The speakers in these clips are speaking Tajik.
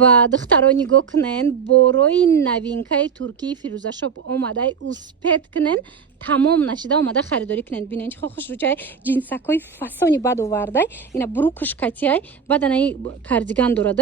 ва духтаро нигоҳ кунен борои новинкаи туркии фирӯзашоп омадай успед кунен тамом нашида омада харидорӣ кунен. бинен чӣ хушрӯчай ҷинсакҳои фасони бад овардай ина бурукушкатиай баданаи кардиган дорад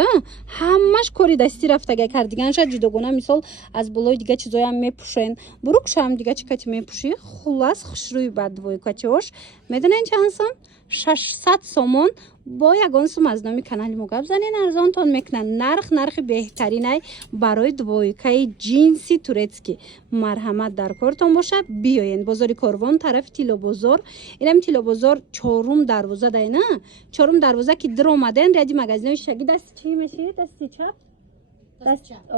ҳамаш кори дастӣ рафтагай кардиганша ҷудогона мисол аз болои дига чизоям мепӯшен бурукшам дига чӣ кати мепӯшӣ хулас хушрӯи бад двойкатиош медонен чанд сом 600 сомон бо ягон сум аз номи канали мо гап занен арзонтон мекунанд. нархи беҳтаринай барои двойкаи ҷинси турецкӣ марҳамат дар кортон боша. биёен бозори Корвон тарафи Тилобозор инам Тилобозор 4-ум дарвоза дайна 4-ум дарвоза ки дир омаден ряди магазинои шаги дасти чӣ мешавад дасти чап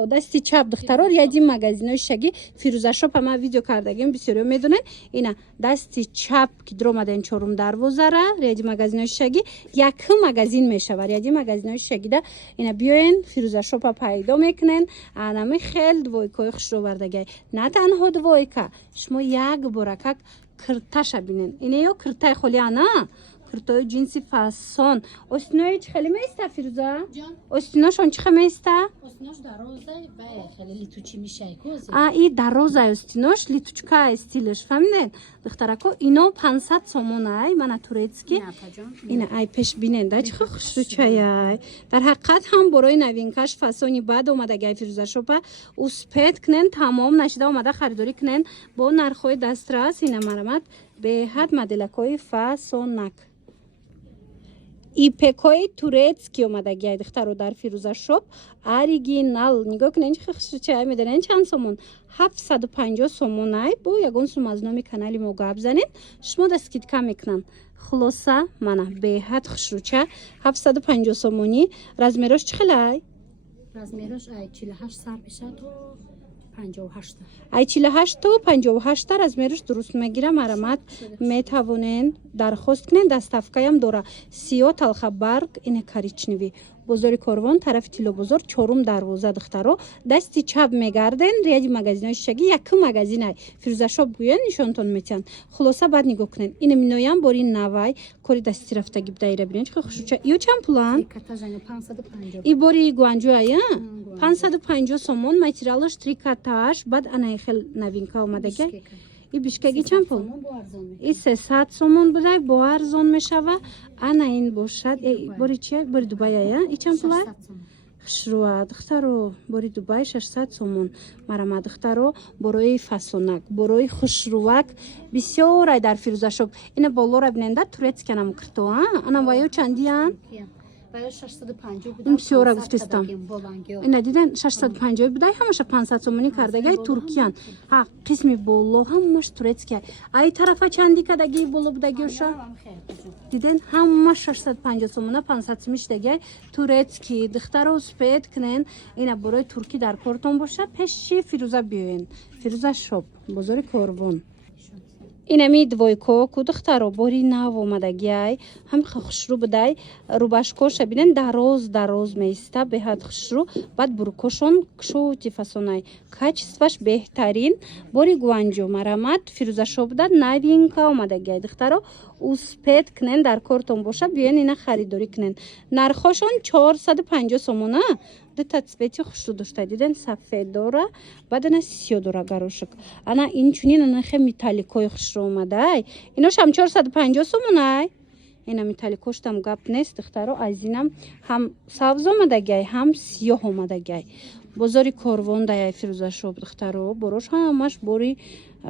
дасти чап духтаро ряди магазинои шаги фирӯзашоп ама видео кардагим бисёриё медонен ина дасти чап ки дир омаден 4-ум дарвозара ряди магазинои шаги якм магазин мешава ряди магазинои шагида ина биёен фирӯзашопа пайдо мекунен анами хел двойкаи хушровардагай на танҳо двойка шумо як боракак кирташа бинен ина ё киртаи холи ана киртои ҷинси фасон остинои чӣ хеле меиста фирӯза остиношон чӣ хеле меиста и дарозай остинош литучкай стилш фаҳмиден духтарако ино 500 сомонай мана турецки ина ай пеш бинен да чӣ хел хушрӯчаяй дар ҳақиқат ҳам борои новинкаш фасони бад омадагай фирӯзашопа успед кунен тамом нашида омада харидорӣ кунен бо нархҳои дастрас ина марамат беҳад моделакҳои фасонак ипекои турецки омадагиай духтаро дар фирӯзашоп оригинал нигоҳ кунен чӣ хел хушрӯчаяй медонен чанд сомон 750 сомонай бо ягон сум аз номи канали мо гап занен шумо да скидка мекунанд хулоса мана беҳад хушрӯча 750 сомонӣ размерош чӣ хелай размерош 48 сар меша то 58 ай 48 то 58 размерош дуруст мегира марамат метавонен дархост кунен доставкаям дора сиё талхабарг ина коричневӣ бозори Корвон тарафи Тилобозор 4-ум дарвоза духтаро дасти чап мегарден ряди магазинои шаги якм магазинай фирӯзашоп гӯян нишонтон метиҳанд хулоса бад нигоҳ кунен ина миноям бори навай кори дастӣ рафтаги будайра бинен чӣ хел хушрӯча ё чанд пулан и бори гуанҷӯая 550 сомон материалаш трикотаж бад анаи хел новинка омадагай и бишкеги чанд пул и 300 сомон будай бо арзон мешава ана ин бошад бори чия бори дубая и чанд пулай хушрӯа духтаро бори дубай 600 сомон марама духтаро борои фасонак борои хушрӯвак бисёрай дар фирӯзашоп ина болора биненда турецкианам кирто ана ваё чандиян ин бисёра гуфтистам ина диден 650 будай ҳамаша 500 сомонӣ кардагай туркиян қисми боло ҳамаш турецкия ай тарафа чанди кадаги боло будагиоша диден ҳамаш 650 сомона 500 сомишдагай турецки духтаро успед кунен ина борои туркӣ дар кортон боша пеши фирӯза биёен фирӯзашоп бозори Корвон инами двойко ку духтаро бори нав омадагиай ҳамиха хушрӯ будай рубашкоша бинен дароз меиста беҳад хушрӯ баъд бурукошон кушоти фасонай качестваш беҳтарин бори гуанҷо марамат фирӯзашоп буда новинка омадагиай духтаро успед кунен дар кортон боша биёен ина харидорӣ кунен нархошон 450 сомона дута цвети хушрӯ дошта диден сафед дора баъдана сиё дора гарошек ана инчунин анахе металликои хушрӯ омадай иношам 450 сомонай ина металликоштам гап нест духтаро аз инам ҳам сабз омадагиай ҳам сиёҳ омадагиай бозори Корвон даяй фирӯзашоп духтаро борош ҳамаш бори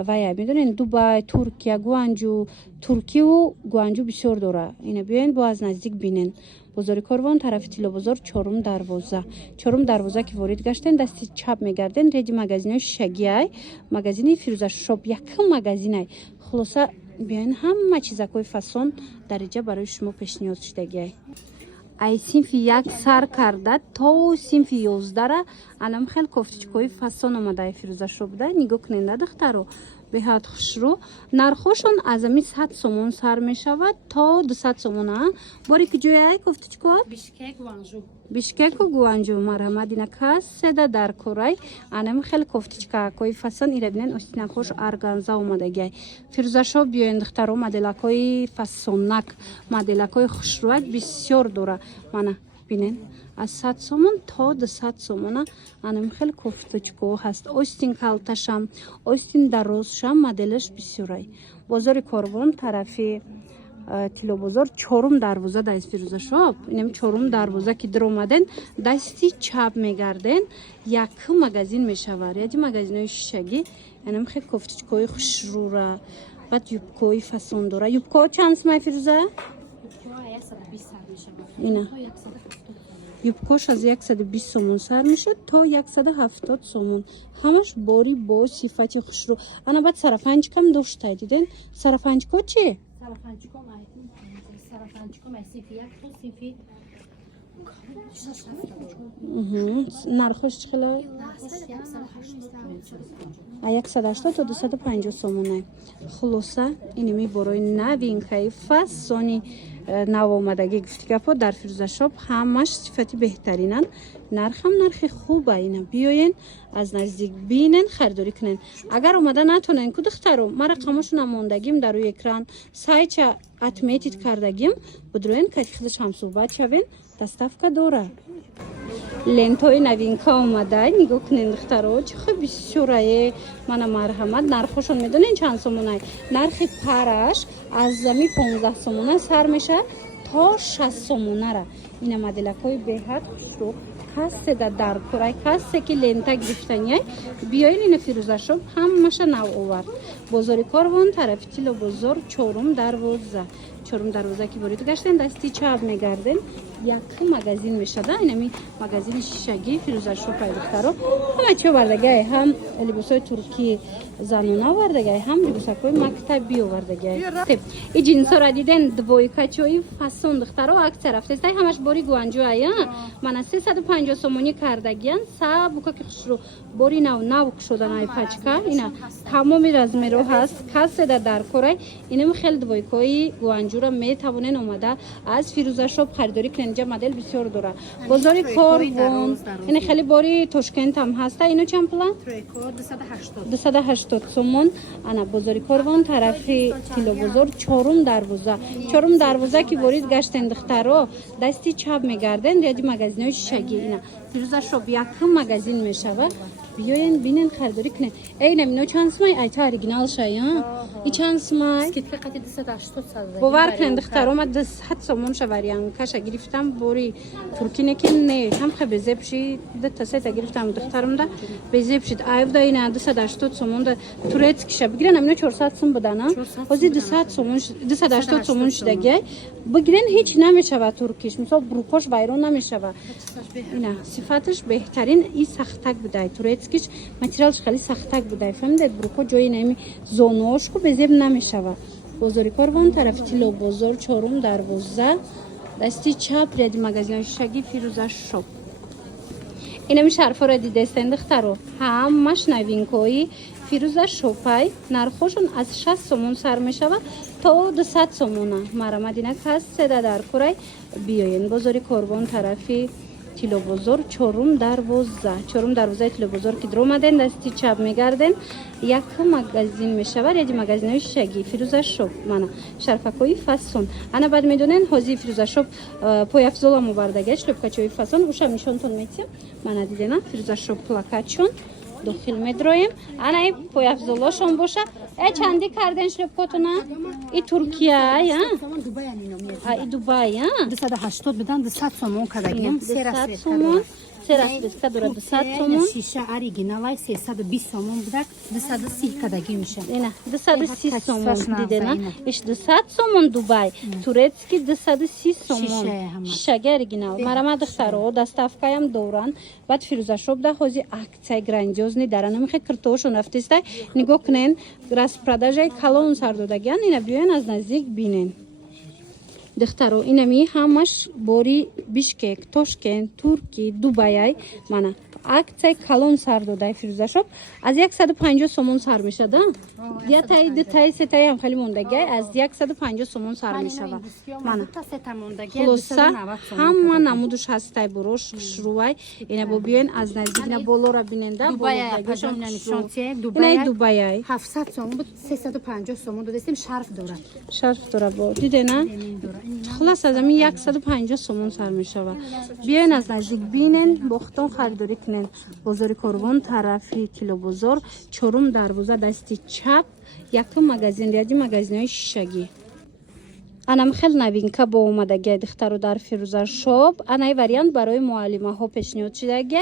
вая медонен Дубай Туркия гуанҷу туркию гуанҷу бисёр дора ина биёен бо аз наздик бинен бозори Корвон тарафи Тилобозор 4-ум дарвоза 4-ум дарвоза ки ворид гаштен дасти чап мегарден реди магазинои шагиай магазини фирӯзашоп якм магазинай хулоса биёен ҳама чизакҳои фасон дариҷа барои шумо пешниҳод шудагиай ай синфи як сар карда то синфи 11 анам хел кофтичкаҳои фасон омадаи фирӯзашоп буда нигоҳ кунен да духтаро беҳад хушрӯ нархошон аз ами 100 сомон сар мешавад то 200 сомон бори ки ҷояй кофтичка бишкеку гуанҷу марҳамат ина касседа дар корай анами хел кофтичкаҳои фасон ира бинен остинакҳош арганза омадагиай фирӯзашоп биёен духтаро моделакҳои фасонак моделакҳои хушрӯак бисёр дора мана бинен аз 100 сомон то 200 сомона анам хел кофточко ҳаст остин калташам остин дарозшам моделаш бисёрай бозори Корвон тарафи тилобозор чорум дарвоза даст фирӯзашоп инам чорум дарвоза ки дромаден дасти чап мегарден як магазин мешавад яди магазинои шишагӣ инам хел кофточкои хушрура баъд юбкои фасондора юбко чанд сомай фирӯза ина юбкош аз 120 сомон сар мешад то 170 сомон ҳамаш бори бо сифати хушрӯ ана баъд сарафанчикам доштай диден сарафанчико чи нархош чӣ хело 180 то 250 сомонай хулоса иними борои новинкаи фасони навомадаги гуфтигапо дар фирӯзашоп ҳамаш сифати беҳтаринан нархам нархи хуба ина биёен аз наздик бинен харидорӣ кунен агар омада натонен ку духтаро ма рақамошу намондагим дар рӯи экран сайча отметит кардагим будроен ки худаш ҳамсӯҳбат шавен доставка дора лентои новинка омада нигоҳ кунен духтаро чӣ хуб бисёрае мана марҳамат нархошон медонен чанд сомонай нархи параш аз зами 15 сомона сар мешавад то 60 сомонара ина моделакои беҳад хушрӯ кассе да даркурай кассе ки лента гирифтанияй биёин ина фирӯзашоп ҳамаша нав овард бозори Корвон тарафи тило бозор чорум дарвоза ки ворид гаштен дасти чап мегарден як магазин мешада инами магазини шишагӣ фирӯзашопай духтаро ҳама чӣ овардагиай ҳам либосои туркӣ занона овардагиай ҳам либосакои мактабӣ овардагиай и ҷинсора диден двойкачои фасон духтаро аксия рафтестай ҳамаш бори гуанҷоая мана 350 сомонӣ кардагиян сабука ки хушрӯ бори нав кушоданай пачка ина тамоми размеро ҳаст касседа даркорай инам хел двойкои гуанҷура метавонен омада аз фирӯзашоп харидорӣ кунен инҷа модел бисёр дора бозори Корвон ина хели бори Тошкентам ҳаста ино чанд пулан 280 сомон ана бозори Корвон тарафи тилобозор чорум дарвоза ки ворид гаштен духтаро дасти чап мегарден яди магазинои шишагӣ ина фирӯзашоп якм магазин мешавад биёен бинен харидорӣ кунен эйнам ино чанд сомай айта оригиналшай и чанд сомай скидка қати 280 бовар кунен духтаро ма 200 сомон шавариянкаша гирифтам бори туркине ки не там ха безе пиши да сета гирифтам духтаромда безе пишид айвда ина 280 сомон да турецкиша бигирен ино 400 сом будана ҳозир 200 сомон 280 сомон шидагиай бигирен ҳеч намешавад туркиш мисол брукош вайрон намешавад ина сифаташ беҳтарин и сахтак будай турецкиш материалш хеле сахтак будай фаҳмидед бруко ҷои нами зонуошку безеб намешавад бозори Корвон тарафи тило бозор чорум дарвоза дасти чап ряди магазини шишагӣ фирӯзашоп инами шарфора дидестен духтаро ҳамаш новинкои фирӯзашопай нархошон аз 60 сомон сар мешавад то 200 сомона марамадина касседа даркурай биёен бозори Корвон тарафи тилобозор чорум дарвозаи тилобозор ки дромаден дасти чап мегарден як магазин мешавад яди магазинои шишагӣ фирӯзашоп мана шарфакои фасон ана баъд медонен ҳозир фирӯзашоп пояфзолам овардагиай шлёпкачои фасон ушам нишонтон метиҳам мана дидена фирӯзашоп плакатшон дохил медроем ана и пояфзолошон боша чанди карден шлёпкотуна и Туркия и Дубай 280 бидан 200 сомон кардагиам 200 сомон сераспеска дора 200 сомон шиша оригиналай 320 сомон будак 230 кадаги меша ина 230 сомон дидена иш 200 сомон Дубай турецки 230 сомон шишаги оригинал марама духтаро доставкаям доран баъд фирӯзашоп да ҳозир аксияи грандиозни дара намихе киртоошон рафтестай нигоҳ кунен распродажаи калон сар додагиян ина биёен аз наздик бинен духтаро инами ҳамаш бори Бишкек Тошкент Турки Дубаяй мана аксияи калон сар додай фирӯзашоп аз 150 сомон сар мешада ятаи дитаи сетаи ҳам хеле мондагиай аз 150 сомон сар мешавад мана хулоса ҳама намудуш ҳастай бурош хушрӯвай ина бо биёен аз наздик ина болора биненда ина Дубаяй 700 сомон буд 350 сомон додестем шарф дора бо дидена خلاص از همین 150 سومون سر می شود. بیاین از نزدیک بینین بختون خریداری کنین. بازار کاروان طرفی کیلو بازار چهارم دروازه دستی چپ یک مغازین ریادی مغازین های شیشگی. انم خیلی نوینکه با اومدگی دخترو در فیروزه شاپ. انای وریانت برای معلمه ها پیشنهاد شدگی.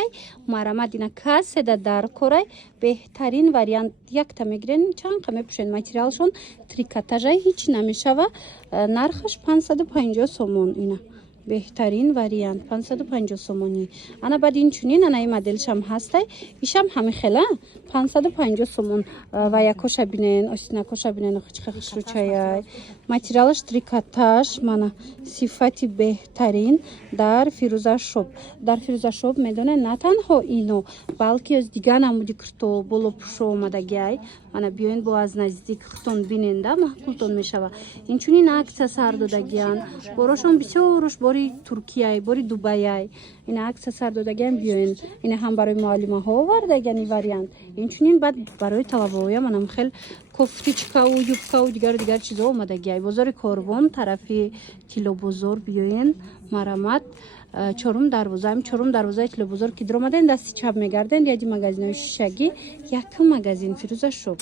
مرامد اینا کس در کره بهترین وریانت یک تا میگیرین چند قیمت پوشین متریالشون تریکاتاژ هیچ نمیشه و نرخش 550 سومون اینا. بهترین وریانت 550 سومونی. انا بعد این چونین انا این مدلش هم هسته ایشم همه خیلی 550 سومون و یکوش بینین استینکوش بینین خش رو چای متریالش تریکاتاژ مانا صفتی بهترین در فیروزه شاپ. در فیروزه شاپ میدونه نه تنها اینو بلکه از دیگه نمودی کرتو بولو پوشو اومدگی مانا بیاین با از نزدیک خطون بیننده محکولتون میشوه. این چونین اکسسوار دادگیان بروشون بسیارش باری ترکیه باری دوبایی این اکسسوار دادگیان بیاین این هم برای معلمه ها وردگانی وریانت این چونین بعد برای طلبه منم خیلی کوفتیچکا و یوبکا و دیگر چیزا اومدگی. بازار کاروان طرفی کیلو بازار بیاین مرامت چهارم دروازه کیلو بازار که در اومدن دستی چپ میگردن یادی مغازین شیشگی یک مغازین فیروزه شاپ.